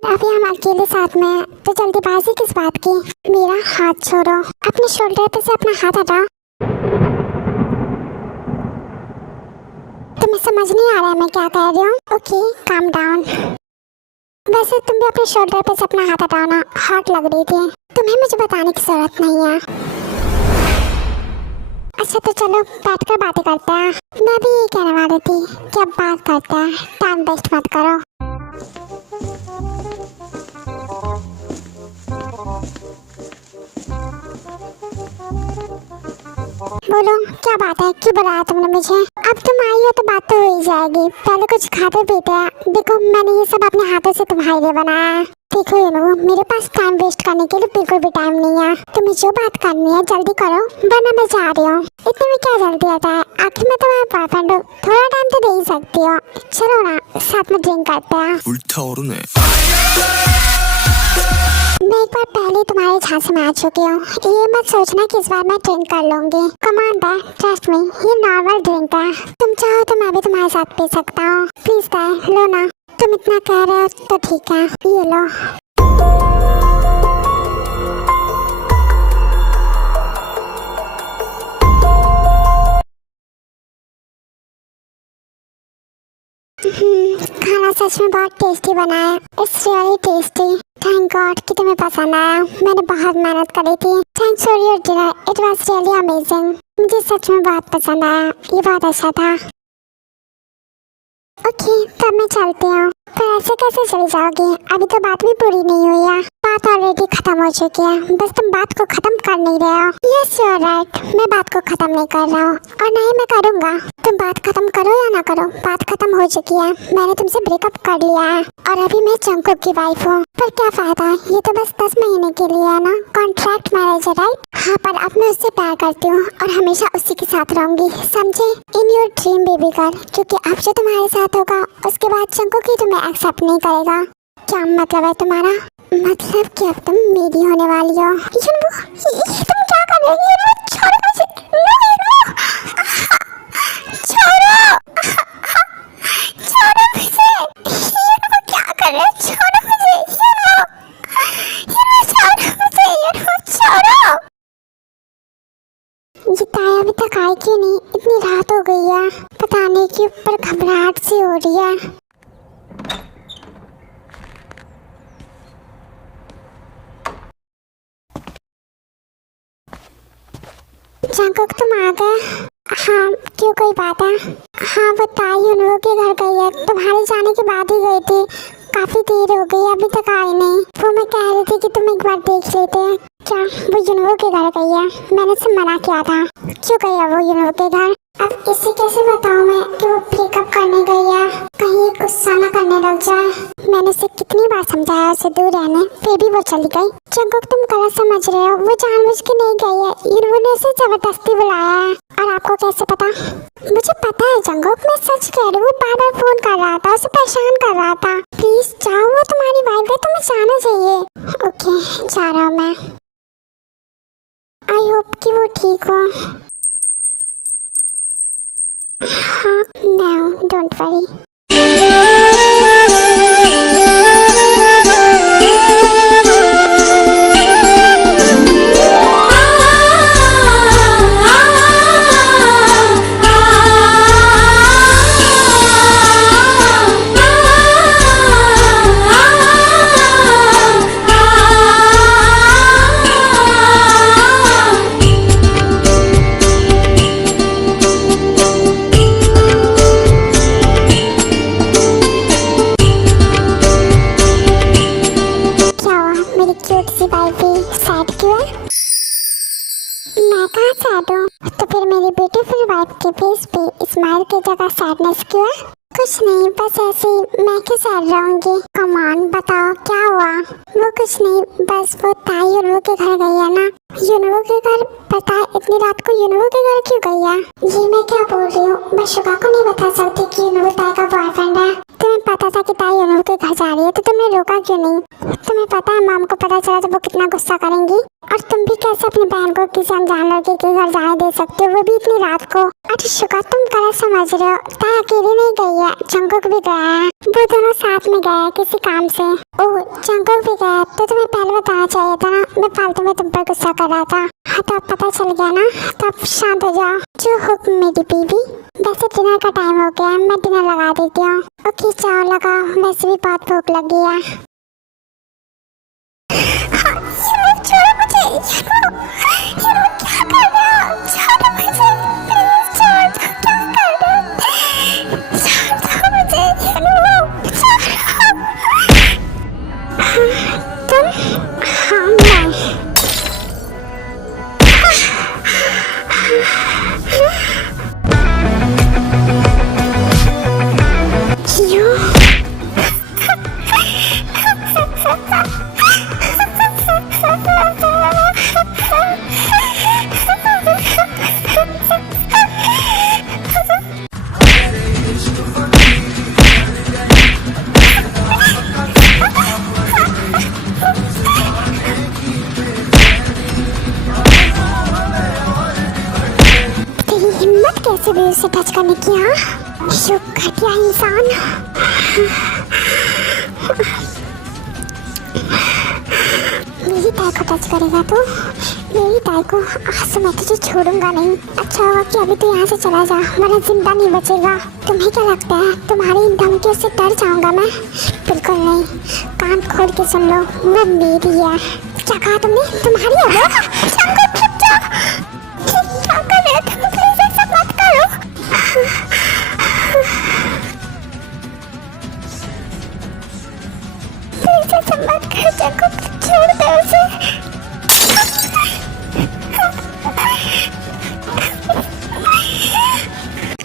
अभी हम अकेले साथ में हैं, तो जल्दीबाजी किस बात की। मेरा हाथ छोड़ो, अपने शोल्डर पे से अपना हाथ हटाओ। तुम्हें समझ नहीं आ रहा है मैं क्या कह रही हूँ। Okay, calm down. वैसे तुम भी अपने शोल्डर पे से अपना हाथ हटाओ ना, हॉट लग रही थी। तुम्हें मुझे बताने की जरूरत नहीं है। अच्छा तो चलो बैठकर बातें करते हैं। मैं भी यही कहने वाली थी कि अब बात करते हैं, टाइम वेस्ट मत करो। बोलो क्या बात है, क्यों बुलाया तुमने मुझे। अब तुम आई हो तो बात तो हो ही जाएगी। पहले कुछ खाते पीते हैं। देखो मैंने ये सब अपने हाथों से तुम्हारे लिए बनाया है। देखो यूनू, मेरे पास टाइम वेस्ट करने के लिए बिल्कुल भी टाइम नहीं है। तुम्हें जो बात करनी है जल्दी करो, वरना मैं जा रही हूँ। इतने में क्या जल्दी आता है, आखिर में तुम्हारा बॉयफ्रेंड हो, थोड़ा टाइम तो दे ही सकती हो। चलो ना साथ में ड्रिंक करते हैं। 불타오르네. मैं एक बार पहले तुम्हारे झांसे में आ चुकी हूँ। ये मत सोचना कि इस बार मैं ड्रिंक कर लूंगी। कमान दैट, ट्रस्ट मी, ये नॉर्मल ड्रिंक है। तुम चाहो तो मैं भी तुम्हारे साथ पी सकता हूँ। प्लीज दैट, लो ना। तुम इतना कह रहे हो तो ठीक है, ये लो। खाना सच में बहुत टेस्टी बना है। It's really tasty. Thank God कि तुम्हें पसंद आया। मैंने बहुत मेहनत करी थी। Thanks for your dinner, it was really amazing. मुझे सच में बहुत पसंद आया, ये बहुत अच्छा था। ओके तब मैं चलती हूँ। पर ऐसे कैसे चली जाओगी, अभी तो बात भी पूरी नहीं हुई है। बात ऑलरेडी खत्म हो चुकी है, बस तुम बात को खत्म कर नहीं रहे हो। यस यू आर राइट, मैं बात को खत्म नहीं कर रहा हूँ और नहीं मैं करूँगा। तुम बात खत्म करो या ना करो, बात खत्म हो चुकी है। मैंने तुमसे ब्रेकअप कर लिया है और अभी मैं जंगकुक की वाइफ हूँ। पर क्या फायदा, ये तो बस 10 महीने के लिए है ना। कॉन्ट्रैक्ट मैरिज है राइट। हाँ पर अब मैं उससे प्यार करती हूँ और हमेशा उसी के साथ रहूंगी, समझे। In your dream baby girl, क्योंकि अब जो तुम्हारे साथ होगा उसके बाद जंगकुक ही तुम्हें एक्सेप्ट नहीं करेगा। क्या मतलब है तुम्हारा, मतलब कि अब तुम मेरी होने वाली हो। तुम क्या कर रही हो, छोड़ो मुझे। छोड़ो छोड़ो मुझे। क्या कर रहे हो, छोड़ो मुझे। छोड़ो मुझे, छोड़ो। ये ताया अभी तक आई क्यों नहीं, इतनी रात हो गई है। पता नहीं क्यों पर घबराहट सी हो रही है। जंगकुक तुम आ गए। हाँ क्यों, कोई बात है। हाँ वो ताई यूनू के घर गई है, तुम्हारे जाने के बाद ही गई थी। काफी देर हो गई, अभी तक आई नहीं। वो मैं कह रही थी कि तुम एक बार देख लेते। क्या वो यूनू के घर गई है? मैंने उसे मना किया था। क्यों गई है वो यूनू के घर? अब इसे कैसे बताऊं मैं कि वो ब्रेकअप करने गई है, कहीं गुस्सा न करने लग जाए। मैंने उसे कितनी बार समझाया उसे दूर रहने, फिर भी वो चली गई। जंगकुक तुम गलत समझ रहे हो, वो जानबूझ के नहीं गई है। यूनू ने उसे जबरदस्ती बुलाया है। और आपको कैसे पता? मुझे पता है जंगकुक, मैं सच कह रही हूँ। बार बार फोन कर रहा था, उसे परेशान कर रहा था। प्लीज जाओ, वो तुम्हारी वाइफ है, तुम्हें जाना चाहिए। ओके जा रहा हूँ मैं। आई होप कि वो ठीक हो। हाँ no, don't worry. मैं कहाँ सैड हूँ, तो फिर मेरी ब्यूटीफुल वाइफ के फेस पे स्माइल की जगह सैडनेस क्यों है? कुछ नहीं, बस ऐसे ही। मैं क्यों सैड रहूंगी? कम ऑन बताओ क्या हुआ? वो कुछ नहीं, बस वो ताई यूनू के घर गई है ना। यूनू के घर? पता है इतनी रात को यूनू के घर क्यों गई है? ये मैं क्या बोल रही हूँ, मैं शुगा को नहीं बता सकती कि यूनू ताई का बॉयफ्रेंड है। तुम्हें पता था कि ताई यूनू के घर जा रही है तो तुमने रोका क्यों नहीं? तुम्हें पता है मॉम को पता चला तो वो कितना गुस्सा करेंगी। और तुम भी कैसे अपनी बहन को किसी अनजान लड़के के घर जाने दे सकते हो, वो भी इतनी रात को। अरे शुका, तुम गलत समझ रहे हो। ताई अकेली नहीं गई है, जंगकुक भी गया है। वो दोनों साथ में गए हैं किसी काम से। ओह, जंगकुक भी गया तो तुम्हें पहले बताना चाहिए था ना। मैं फालतू में तुम पर गुस्सा कर रहा था। हाँ, तो अब पता चल गया ना, तो अब शांत हो जाओ। जो हुक्म मेरी बीवी। वैसे डिनर का टाइम हो गया है, मैं डिनर लगा देती हूँ। ओके, चाव लगाओ, वैसे भी बहुत भूख लगी है। छोड़ो मुझे, क्या कर रहे हो? छोड़ो मुझे, प्लीज छोड़ दो, क्या कर रहे हो? छोड़ दो मुझे, तुम? हाँ, मैं। क्यों? हिम्मत कैसे भी उसे टच करने की? हाँ, जो घटिया इंसान। मेरी ताई को टच करेगा तो मेरी ताई को आज मैं तुझे छोड़ूंगा नहीं। अच्छा होगा कि अभी तो यहाँ से चला जा, वरना जिंदा नहीं बचेगा। तुम्हें क्या लगता है तुम्हारी इन धमकियों से डर जाऊंगा मैं? बिल्कुल नहीं, कान खोल के सुन लो, वो मेरी है। क्या कहा तुमने? तुम्हारी है वो? क्या कर रहे हो तुम? प्लीज ऐसा मत करो। प्लीज ऐसा मत करो जंगकुक, छोड़ दो उसे।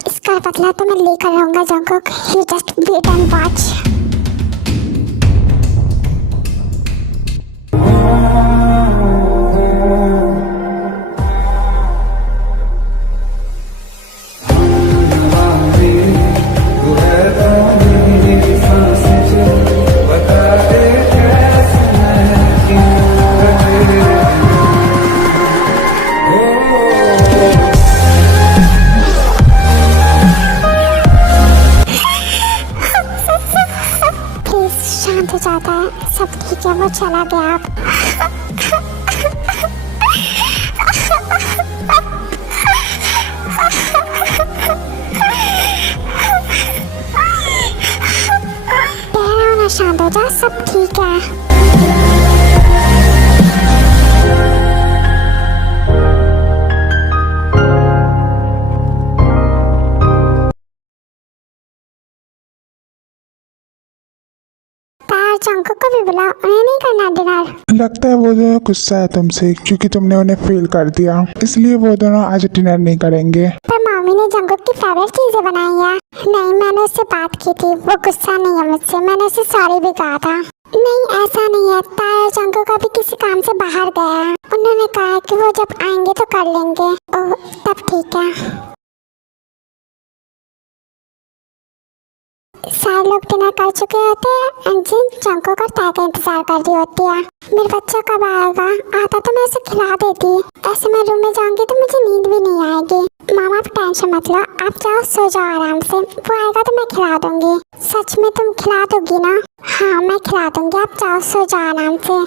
इसका बदला तो मैं लेकर रहूंगा Jungkook. You just wait and watch. शांत हो जाता है, सब ठीक है, वो चला गया। अब डरो ना, शांत हो जा, सब ठीक है। जंगकुक को भी बुला, उन्हें नहीं करना डिनर। लगता है वो दोनों गुस्सा है तुमसे क्योंकि तुमने उन्हें फेल कर दिया, इसलिए वो दोनों आज डिनर नहीं करेंगे। पर मम्मी ने जंगकुक की फेवरेट चीजें बनाई है। नहीं, मैंने उससे बात की थी, वो गुस्सा नहीं है मुझसे। मैंने उसे सॉरी भी कहा था। नहीं, ऐसा नहीं है। ताई और जंगकुक अभी किसी काम से बाहर गया है। उन्होंने कहा कि वो जब आएंगे तो कर लेंगे। ओह, तब ठीक है। सारे लोग डिनर कर चुके होते हैं। अंजिन जंगकुक और ताई का इंतजार कर रही होती है। मेरा बच्चा कब आएगा? आता तो मैं उसे खिला देती। ऐसे मैं रूम में जाऊंगी तो मुझे नींद भी नहीं आएगी। मामा, आप टेंशन मत लो, आप जाओ सो जाओ आराम से। वो आएगा तो मैं खिला दूंगी। सच में तुम खिला दोगी ना? हाँ, मैं खिला दूंगी, आप जाओ सो जाओ आराम से।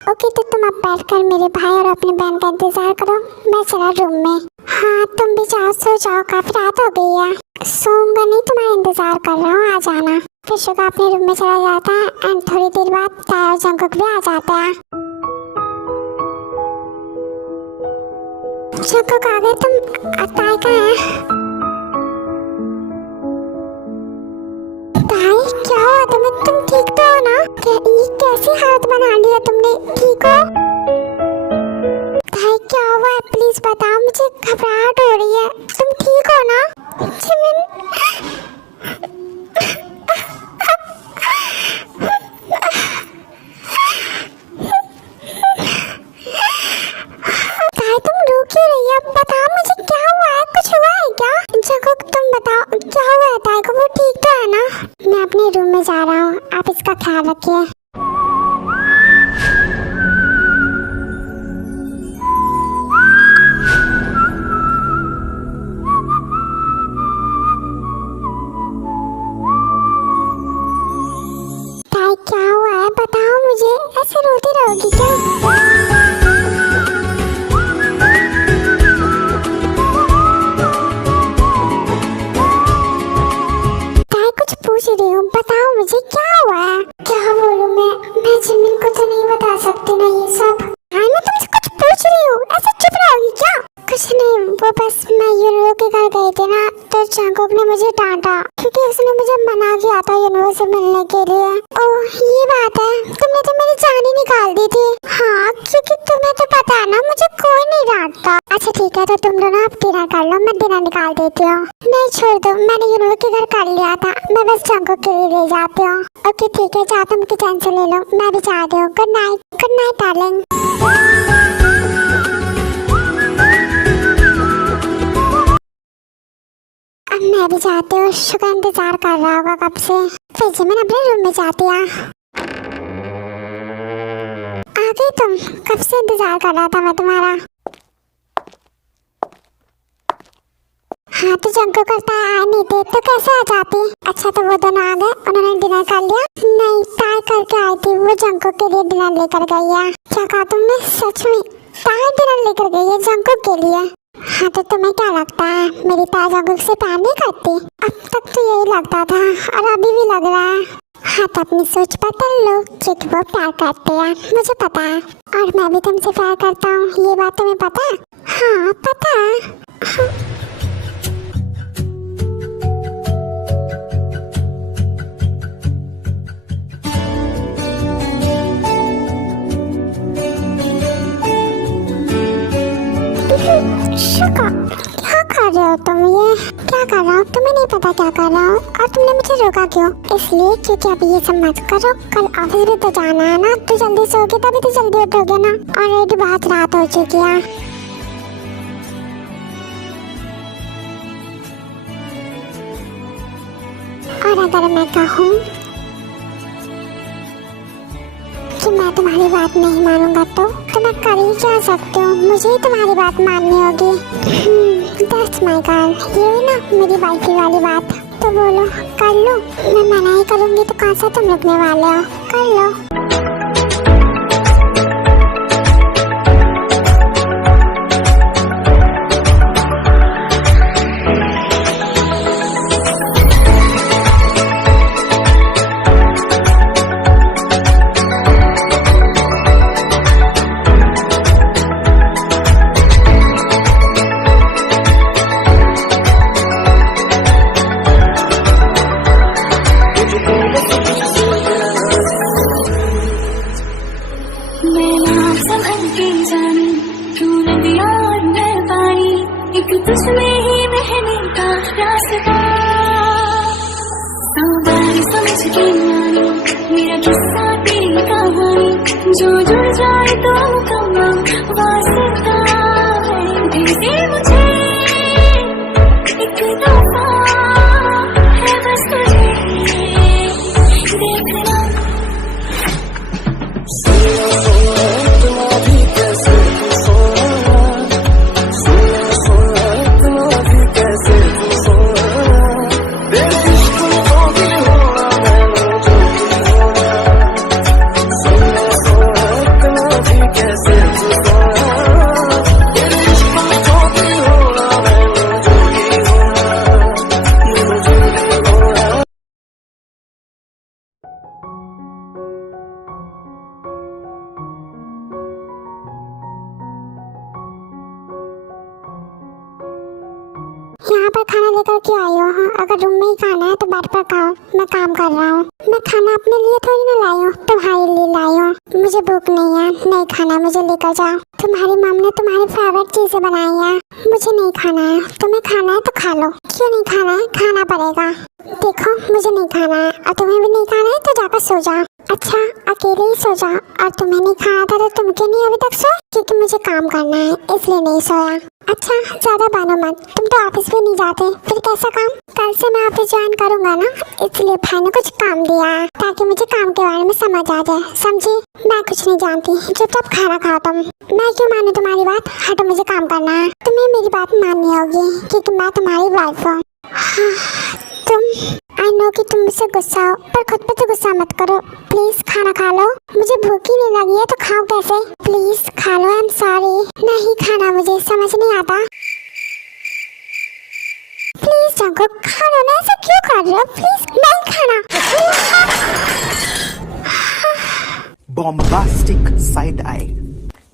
ओके, तो तुम अब बैठकर मेरे भाई और अपनी बहन का इंतजार करो, मैं चला रूम में। हाँ, तुम भी जाओ सो जाओ, काफी रात हो गई है। सोऊंगा नहीं, तुम्हारा इंतजार कर रहा हूँ, आ जाना। फिर शुगा अपने रूम में चला जाता है एंड थोड़ी देर बाद ताई और जंगकुक भी आ जाते हैं। जंगकुक आ गए तुम? ताई कहाँ है? ताई, क्या हुआ तुम्हें? तुम ठीक तो हो ना? ये कैसी हालत बना ली है तुमने? ठीक हो? ताई, क्या हुआ है? प्लीज बताओ मुझे, घबराहट हो रही है। तुम ठीक हो ना? जिमिन, ताई तुम रो क्यों रही है? बताओ मुझे, क्या हुआ है? कुछ हुआ है क्या? जंगकुक, तुम बताओ क्या हुआ है ताई को? वो ठीक तो है ना? मैं अपने रूम में जा रहा हूँ, आप इसका ख्याल रखिए। ऐसे रोती रहोगी क्या? कुछ पूछ रही हूँ, बताओ मुझे क्या हुआ है? क्या बोलूँ मैं जिमिन को तो नहीं बता सकती ना ये सब। हाँ मैं तुमसे कुछ पूछ रही हूँ, ऐसे चुप रहोगी क्या? कुछ नहीं, वो बस मैं यूनिवर्स के घर गई थी ना, तो जंगकुक ने मुझे डांटा क्योंकि उसने मुझे मना किया था यूनिवर्स से मिलने के लिए। ओह ये बात है, तुमने तो मेरी जान ही निकाल दी थी। हाँ क्योंकि तुम्हें तो पता है ना मुझे कोई नहीं डांटता। अच्छा ठीक है, तो तुम दोनों अब डिनर कर लो, मैं डिनर निकाल देती हूँ। नहीं छोड़ दो, मैंने यूनिवर्स के घर कर लिया था, मैं बस जंगकुक के लिए ले जाती हूँ। ओके ठीक है, जाओ तुम किचन से ले लो, मैं भी चाहती हूँ। Good night darling. अब मैं भी जाती हूँ, शुक्र इंतजार कर रहा होगा कब से। फिर जिमिन अपने रूम में जाती है। आ गई तुम? कब से इंतजार कर रहा था मैं तुम्हारा। हाँ तो जंगकुक करता है आ नहीं थे तो कैसे आ जाती? अच्छा तो वो दोनों आ गए, उन्होंने डिनर कर लिया? नहीं, ताई करके आई थी, वो जंगकुक के लिए डिनर लेकर गई है। क्या कहा तुमने? सच में ताई डिनर लेकर गई है जंगकुक के लिए? हाँ तो तुम्हें क्या लगता है मेरी ताई जंगकुक से प्यार नहीं करती? अब तक तो यही लगता था और अभी भी लग रहा है। हाँ तो अपनी सोच बदल लो, क्योंकि वो प्यार करते हैं, मुझे पता है। और मैं भी तुमसे प्यार करता हूँ, ये बात तुम्हें पता है? हाँ पता है। हाँ। शुक्र, क्या कर रहे हो तुम? ये क्या कर रहा हो? तुम्हें नहीं पता क्या कर रहा हो? और तुमने मुझे रोका क्यों? इसलिए क्योंकि अभी ये सब मत करो, कल ऑफिस भी तो जाना है ना। तो जल्दी सोओगे तभी तो जल्दी उठोगे ना। ऑलरेडी बहुत रात हो चुकी है। और अगर मैं कहूँ कि मैं तुम्हारी बात नहीं मानूंगा तो मैं कर ही क्या सकती हूँ? मुझे ही तुम्हारी बात माननी होगी। दैट्स माय गर्ल, ये हुई ना मेरी वाइफी वाली बात। तो बोलो, कर लो। मैं मना ही करूँगी तो कहाँ से तुम रुकने वाले हो? कर लो। तुझमें ही बहने का रास्ता समझ के मानी मेरा किस्सा तेरी कहानी जो जुड़ जाए तो मुकम्मल वास्ता है। भेजे मुझे एक दफा है बस तुझे देखना। यहाँ पर खाना लेकर क्यों आई हो? हाँ अगर रूम में ही खाना है तो बैठ कर खाओ, मैं काम कर रहा हूँ। मैं खाना अपने लिए थोड़ी ना लाई हूँ, तुम्हारे लिए लाई हूँ। मुझे भूख नहीं है, नहीं खाना, मुझे लेकर जाओ। तुम्हारी मम्मी ने तुम्हारी फेवरेट चीजें बनाई है, मुझे नहीं खाना है। तुम्हें खाना है तो खा लो। क्यों नहीं खाना है? खाना पड़ेगा। देखो मुझे नहीं खाना है और तुम्हें भी नहीं खाना है तो जाकर सो जाओ। अच्छा अकेले ही सो जाओ। और तुम्हें नहीं खाना था तो तुम क्यों नहीं अभी तक सोए? क्योंकि मुझे काम करना है इसलिए नहीं सोया। अच्छा ज्यादा बनो मत, तुम तो ऑफिस भी नहीं जाते, फिर कैसा काम? कल से मैं ऑफिस ज्वाइन करूंगा ना, इसलिए भाई ने कुछ काम दिया है ताकि मुझे काम के बारे में समझ आ जाए, समझी? मैं कुछ नहीं जानती, चुपचाप खाना खाओ तुम। मैं क्यों मानूं तुम्हारी बात? हाँ तो मुझे काम करना है, तुम्हें मेरी बात माननी होगी क्योंकि मैं तुम्हारी वाइफ हूँ। हाँ, तुम आई नो कि तुम मुझसे गुस्सा हो, पर खुद पे तो गुस्सा मत करो। प्लीज खाना खा लो। मुझे भूख ही नहीं लगी है तो खाऊं कैसे? प्लीज खा लो। I am sorry. नहीं खाना, मुझे समझ नहीं आता। प्लीज जंगकुक खा लो ना, ऐसा क्यों कर रहे हो? प्लीज नहीं खाना। Bombastic side eye.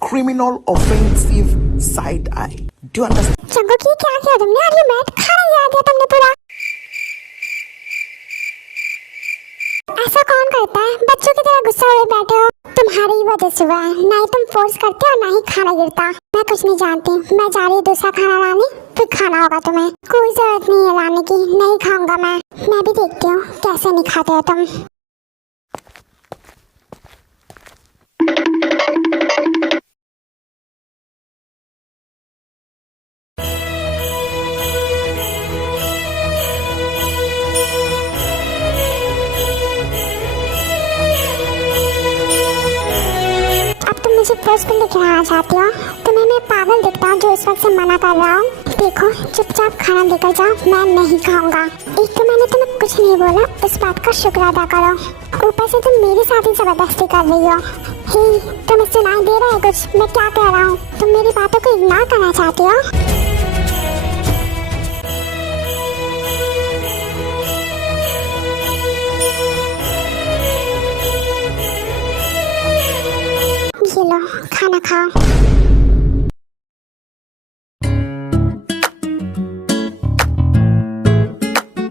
Criminal offensive side eye. Do you understand? Jungkook ये क्या किया तुमने? अरे मैट खाना गिरा दिया तुमने पूरा। ऐसा कौन करता है? बच्चों की तरह गुस्सा हुए बैठे हो। तुम्हारी ही वजह से हुआ है। ना ही तुम फोर्स करते हो, ना ही खाना गिरता। मैं कुछ नहीं जानती। मैं जा रही हूँ दूसरा खाना लाने, फिर खाना होगा तुम्हें। कोई जरूरत नहीं है लाने की। नहीं खाऊंगा मैं भी देखती हूँ कैसे नहीं खाते हो तुम। मुझे फोर्सफुल लेकर आना चाहती हो? तुम्हें मैं पागल दिखता हूँ जो इस वक्त से मना कर रहा हूँ? देखो चुपचाप खाना लेकर जाओ, मैं नहीं खाऊंगा। एक तो मैंने तुम्हें कुछ नहीं बोला, उस बात का शुक्र अदा करो। ऊपर से तुम मेरे साथ ही जबरदस्ती कर रही हो। हे, तुम्हें सुनाई दे रहा है कुछ मैं क्या कह रहा हूँ? तुम मेरी बातों को इग्नोर करना चाहती हो? ये लो खाना खाओ।